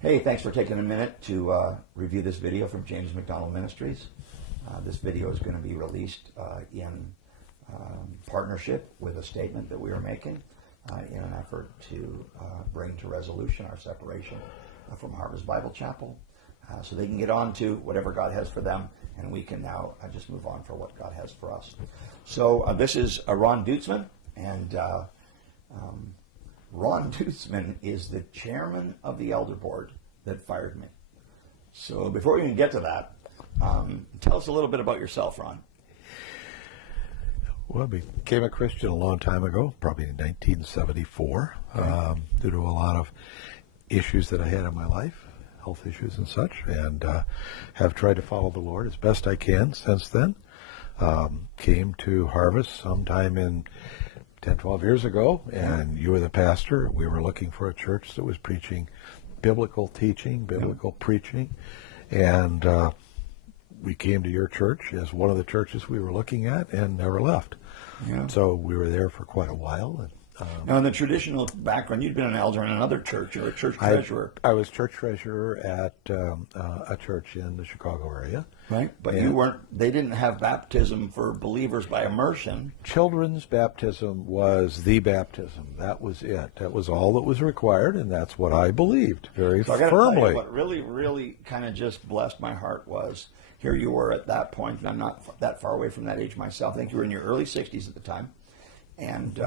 Hey, thanks for taking a minute to review this video from James MacDonald Ministries. This video is going to be released in partnership with a statement that we are making in an effort to bring to resolution our separation from Harvest Bible Chapel so they can get on to whatever God has for them, and we can now just move on for what God has for us. So this is Ron Dutzman, and Ron Dutzman is the chairman of the elder board that fired me. So before we even get to that, tell us a little bit about yourself, Ron. Well, I became a Christian a long time ago, probably in 1974, due to a lot of issues that I had in my life, health issues and such, and have tried to follow the Lord as best I can since then. Came to Harvest sometime in 10, 12 years ago, and you were the pastor. We were looking for a church that was preaching biblical teaching, biblical preaching, and we came to your church as one of the churches we were looking at and never left. So we were there for quite a while. And now, in the traditional background, you'd been an elder in another church. You were a church treasurer. I was church treasurer at a church in the Chicago area. Right, but you weren't. They didn't have baptism for believers by immersion. Children's baptism was the baptism. That was it. That was all that was required, and that's what I believed very So I gotta firmly. tell you, what really kind of just blessed my heart was here you were at that point, and I'm not that far away from that age myself. I think you were in your early 60s at the time, and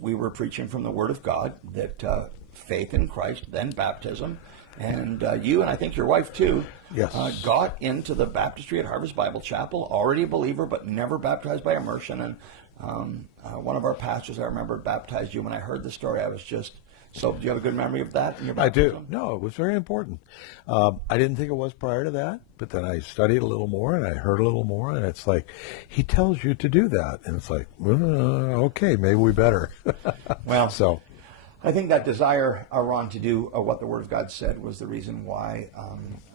we were preaching from the Word of God that faith in Christ, then baptism. And you, and I think your wife too, got into the baptistry at Harvest Bible Chapel, already a believer, but never baptized by immersion. And one of our pastors, I remember, baptized you. When I heard the story, I was just, so do you have a good memory of that in your baptism? I do. No, it was very important. I didn't think it was prior to that, but then I studied a little more, and I heard a little more, and it's like, he tells you to do that. And it's like, okay, maybe we better. Well, so I think that desire, Ron, to do what the Word of God said was the reason why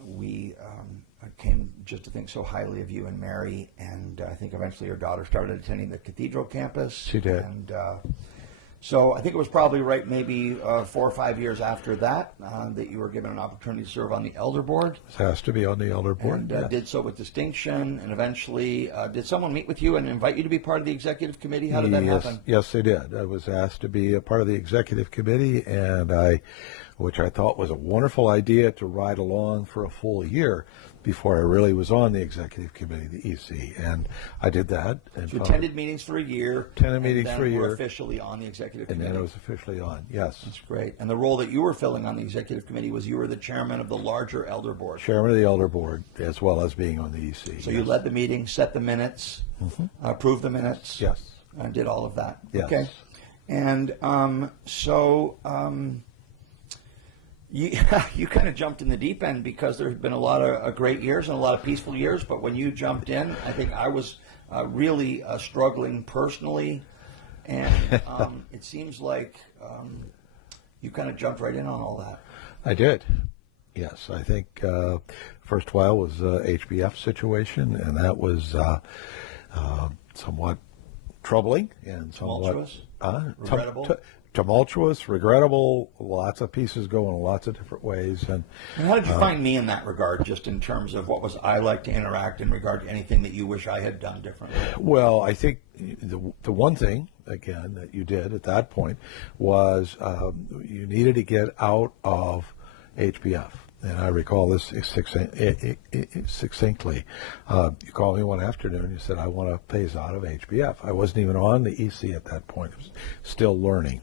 we came just to think so highly of you and Mary. And I think eventually your daughter started attending the Cathedral campus. She did. And so I think it was probably right maybe 4 or 5 years after that that you were given an opportunity to serve on the elder board. it has to be on the elder board. And did so with distinction. And eventually, did someone meet with you and invite you to be part of the executive committee? How did that happen? Yes, they did. I was asked to be a part of the executive committee, and which I thought was a wonderful idea to ride along for a full year before I really was on the executive committee, the EC, and I did that. And so you attended meetings for a year. Attended meetings for a year. And were officially on the executive committee. And then I was officially on, yes. That's great. And the role that you were filling on the executive committee was you were the chairman of the larger elder board. Chairman of the elder board, as well as being on the EC. So you led the meeting, set the minutes, approved the minutes. Yes. And did all of that. Yes. Okay. And you kind of jumped in the deep end because there had been a lot of great years and a lot of peaceful years. But when you jumped in, I think I was really struggling personally. And it seems like you kind of jumped right in on all that. I did. Yes. I think first while was HBF situation, and that was somewhat troubling and somewhat regrettable. Tumultuous, regrettable, lots of pieces going lots of different ways. And how did you find me in that regard, just in terms of what was I like to interact in regard to anything that you wish I had done differently? Well, I think the one thing, again, that you did at that point was you needed to get out of HBF. And I recall this succinctly. You called me one afternoon. You said, I want to phase out of HBF. I wasn't even on the EC at that point. I was still learning.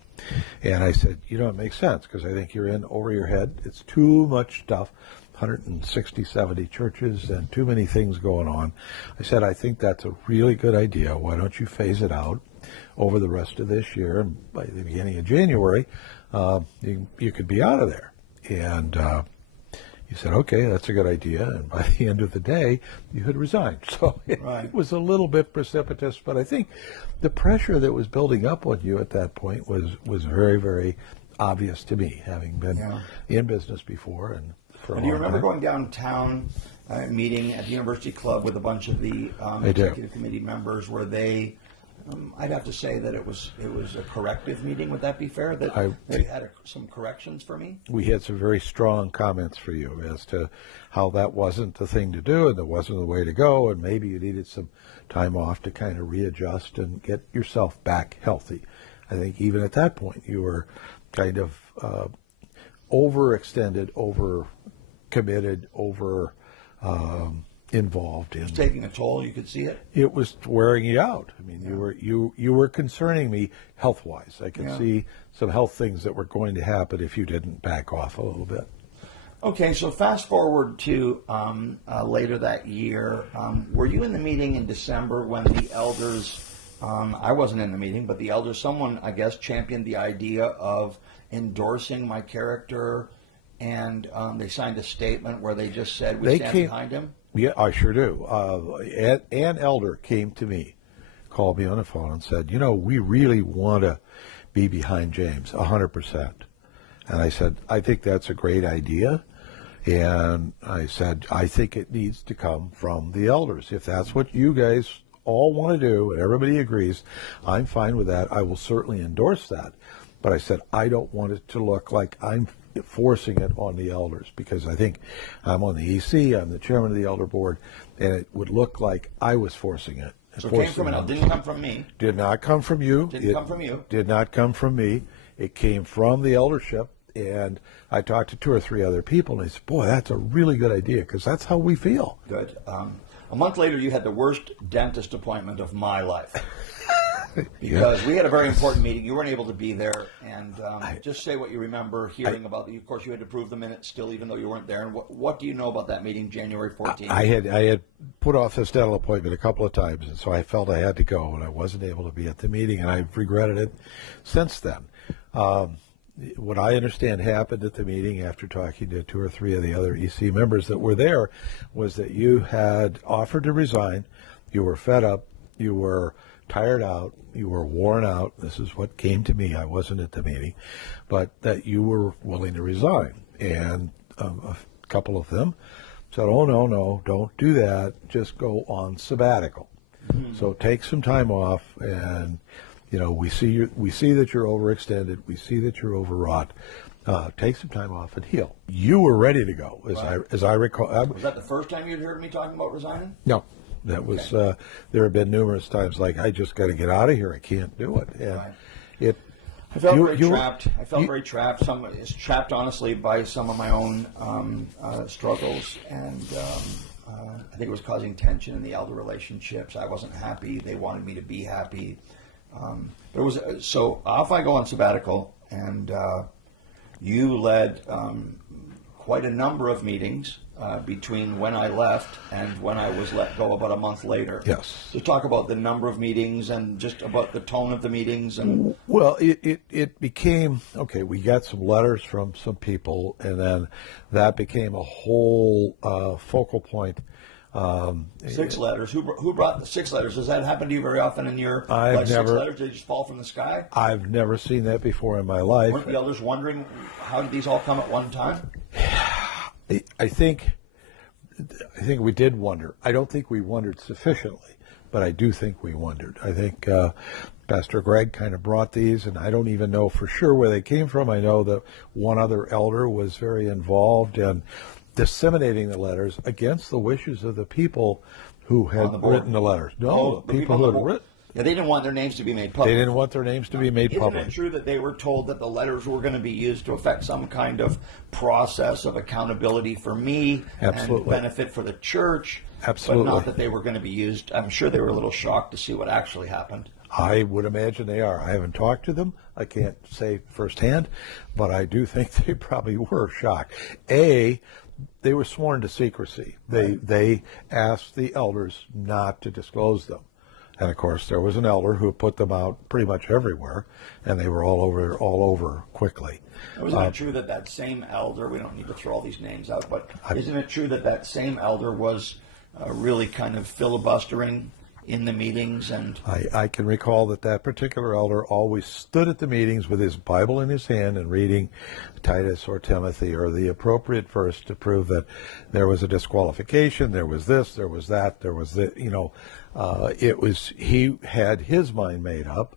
And I said, it makes sense because I think you're in over your head. It's too much stuff, 160, 70 churches and too many things going on. I said, I think that's a really good idea. Why don't you phase it out over the rest of this year? And by the beginning of January, you could be out of there. And he said, okay, that's a good idea. And by the end of the day, you had resigned. So it was a little bit precipitous, but I think the pressure that was building up on you at that point was very, very obvious to me, having been in business before. And for a long do you remember time. going downtown, meeting at the University Club with a bunch of the executive committee members where they I'd have to say that it was a corrective meeting. Would that be fair? That they had some corrections for me? We had some very strong comments for you as to how that wasn't the thing to do and that wasn't the way to go, and maybe you needed some time off to kind of readjust and get yourself back healthy. I think even at that point you were kind of overextended, over committed, over involved in. It was taking a toll. You could see it. It was wearing you out. I mean, you were concerning me health wise. I could see some health things that were going to happen if you didn't back off a little bit. Okay, so fast forward to later that year. Were you in the meeting in December when the elders? I wasn't in the meeting, but the elders, someone I guess, championed the idea of endorsing my character, and they signed a statement where they just said we stand behind him. Yeah, I sure do. An elder came to me, called me on the phone and said, we really want to be behind James 100%. And I said, I think that's a great idea. And I said, I think it needs to come from the elders. If that's what you guys all want to do and everybody agrees, I'm fine with that. I will certainly endorse that. But I said, I don't want it to look like I'm forcing it on the elders, because I think I'm on the EC, I'm the chairman of the elder board, and it would look like I was forcing it. So it came from an elder. Didn't come from me. Did not come from you. Didn't come from you. Did not come from me. It came from the eldership, and I talked to 2 or 3 other people, and they said, boy, that's a really good idea, because that's how we feel. Good. A month later, you had the worst dentist appointment of my life. Because we had a very important meeting. You weren't able to be there. And just say what you remember hearing about the. Of course, you had to prove the minutes still, even though you weren't there. And what do you know about that meeting, January 14th? I had put off this dental appointment a couple of times, and so I felt I had to go, and I wasn't able to be at the meeting, and I've regretted it since then. What I understand happened at the meeting, after talking to 2 or 3 of the other EC members that were there, was that you had offered to resign. You were fed up. You were tired out, you were worn out. This is what came to me. I wasn't at the meeting, but that you were willing to resign. And a couple of them said, oh, no, don't do that. Just go on sabbatical. Mm-hmm. So take some time off, and we see that you're overextended. We see that you're overwrought. Take some time off and heal. You were ready to go, as I recall. Was that the first time you'd heard me talking about resigning? No. That was there have been numerous times like, I just got to get out of here. I can't do it. And I felt very trapped. I felt very trapped. Trapped, honestly, by some of my own struggles, and I think it was causing tension in the elder relationships. I wasn't happy. They wanted me to be happy. There was so off I go on sabbatical, and you led quite a number of meetings between when I left and when I was let go about a month later. Yes. To talk about the number of meetings and just about the tone of the meetings. And well, it became, okay, we got some letters from some people, and then that became a whole focal point. 6 letters. Who brought the 6 letters? Does that happen to you very often in your I've never, 6 letters? They just fall from the sky? I've never seen that before in my life. Weren't the elders wondering, how did these all come at one time? I think we did wonder. I don't think we wondered sufficiently, but I do think we wondered. I think Pastor Greg kind of brought these, and I don't even know for sure where they came from. I know that one other elder was very involved in disseminating the letters against the wishes of the people who had written the letters. No, the people who had written. Yeah, they didn't want their names to be made public. They didn't want their names to be made public. Isn't it true that they were told that the letters were going to be used to affect some kind of process of accountability for me and benefit for the church? Absolutely. But not that they were going to be used. I'm sure they were a little shocked to see what actually happened. I would imagine they are. I haven't talked to them. I can't say firsthand, but I do think they probably were shocked. They were sworn to secrecy. They asked the elders not to disclose them. And of course, there was an elder who put them out pretty much everywhere, and they were all over quickly. Isn't it true that same elder, we don't need to throw all these names out, but isn't it true that same elder was really kind of filibustering in the meetings? And I can recall that particular elder always stood at the meetings with his Bible in his hand and reading Titus or Timothy or the appropriate verse to prove that there was a disqualification, there was this, there was that, there was the, he had his mind made up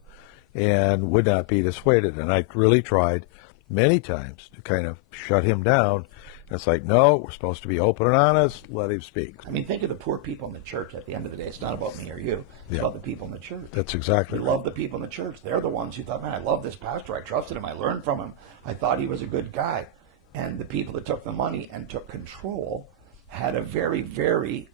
and would not be dissuaded. And I really tried many times to kind of shut him down. And it's like, no, we're supposed to be open and honest. Let him speak. I mean, think of the poor people in the church. At the end of the day, it's not about me or you. It's about the people in the church. That's exactly We right. love the people in the church. They're the ones who thought, man, I love this pastor. I trusted him. I learned from him. I thought he was a good guy. And the people that took the money and took control had a very, very,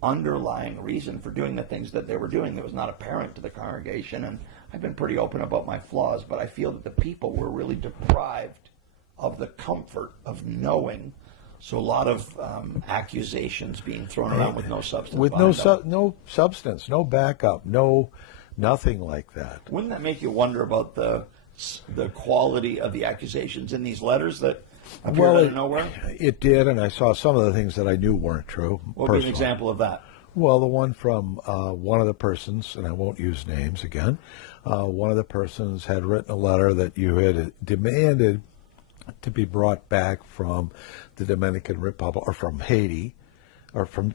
underlying reason for doing the things that they were doing that was not apparent to the congregation. And I've been pretty open about my flaws, but I feel that the people were really deprived of the comfort of knowing. So a lot of accusations being thrown around with no substance. With no substance, no backup, nothing like that. Wouldn't that make you wonder about the quality of the accusations in these letters that appeared out of nowhere? It did, and I saw some of the things that I knew weren't true. What would be an example of that? Well, the one from one of the persons, and I won't use names again, one of the persons had written a letter that you had demanded to be brought back from the Dominican Republic, or from Haiti, from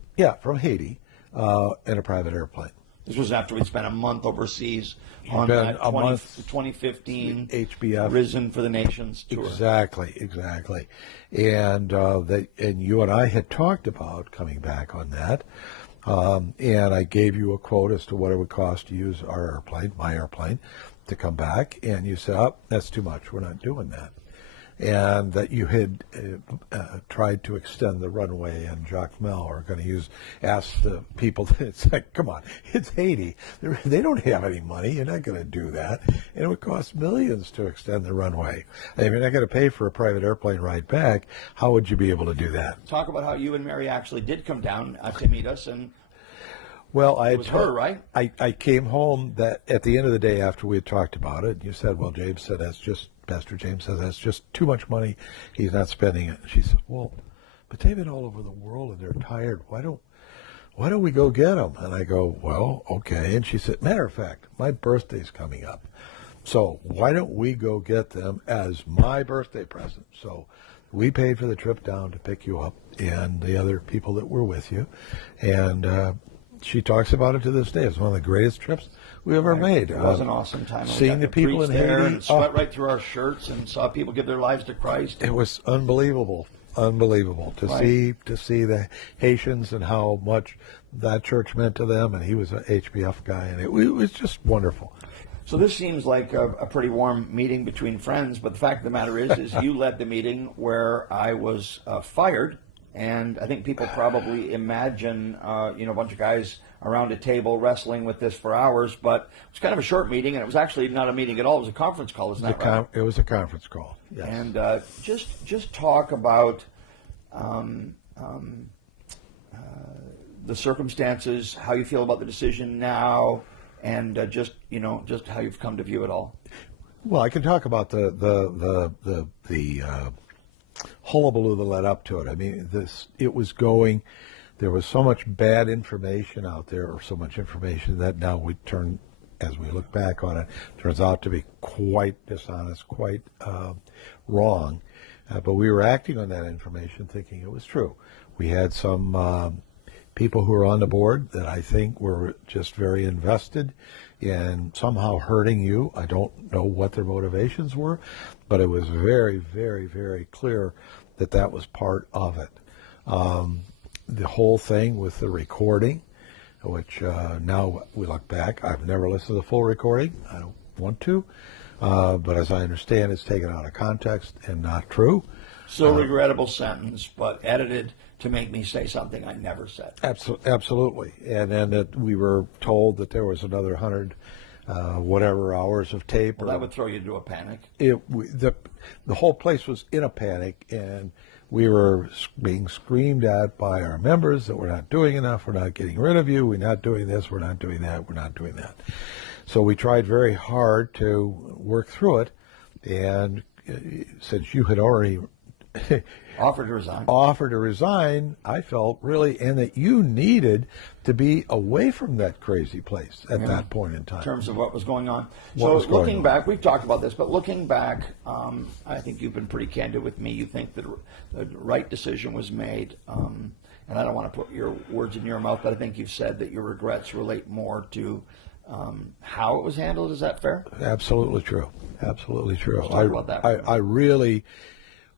Haiti, in a private airplane. This was after we'd spent a month overseas on Been that a month 2015 HBF Risen for the Nations tour. Exactly. And and you and I had talked about coming back on that. And I gave you a quote as to what it would cost to use our airplane, my airplane, to come back. And you said, oh, that's too much. We're not doing that. And that you had tried to extend the runway, and Jacques Mel are going to ask the people, it's like, come on, it's Haiti. They don't have any money. You're not going to do that. And it would cost millions to extend the runway. And if you're not going to pay for a private airplane ride back, how would you be able to do that? Talk about how you and Mary actually did come down to meet us, and well, it was her, right? I came home that at the end of the day after we had talked about it. You said, well, Pastor James says that's just too much money. He's not spending it. And she said, well, but they've been all over the world and they're tired. Why don't we go get them? And I go, well, okay. And she said, matter of fact, my birthday's coming up. So why don't we go get them as my birthday present? So we paid for the trip down to pick you up and the other people that were with you. And she talks about it to this day. It's one of the greatest trips we ever made. It was an awesome time. Seeing the people in Haiti. And sweat right through our shirts and saw people give their lives to Christ. It was unbelievable to see the Haitians and how much that church meant to them. And he was an HBF guy, and it was just wonderful. So this seems like a pretty warm meeting between friends, but the fact of the matter is you led the meeting where I was fired. And I think people probably imagine, a bunch of guys around a table wrestling with this for hours, but it was kind of a short meeting, and it was actually not a meeting at all. It was a conference call, isn't that right? It was a conference call, yes. And just talk about the circumstances, how you feel about the decision now, and just how you've come to view it all. Well, I can talk about the hullabaloo that led up to it. I mean, there was so much bad information out there, or so much information that now as we look back on it, turns out to be quite dishonest, quite wrong. But we were acting on that information thinking it was true. We had some people who were on the board that I think were just very invested in somehow hurting you. I don't know what their motivations were, but it was very, very, very clear that was part of it. The whole thing with the recording, which now we look back, I've never listened to the full recording. I don't want to. But as I understand, it's taken out of context and not true. So regrettable sentence, but edited to make me say something I never said. Absolutely. And then that we were told that there was another 100 whatever hours of tape. Well, that would throw you into a panic. The whole place was in a panic, and we were being screamed at by our members that we're not doing enough, we're not getting rid of you, we're not doing this, we're not doing that, we're not doing that. So we tried very hard to work through it, and since you had already Offered to resign. offer to resign, I felt really, and that you needed to be away from that crazy place at that point in time. In terms of what was going on. What So was going looking on. back, we've talked about this, but looking back, I think you've been pretty candid with me. You think that the right decision was made. And I don't want to put your words in your mouth, but I think you've said that your regrets relate more to how it was handled. Is that fair? Absolutely true. Absolutely true. Let's talk about that. I really,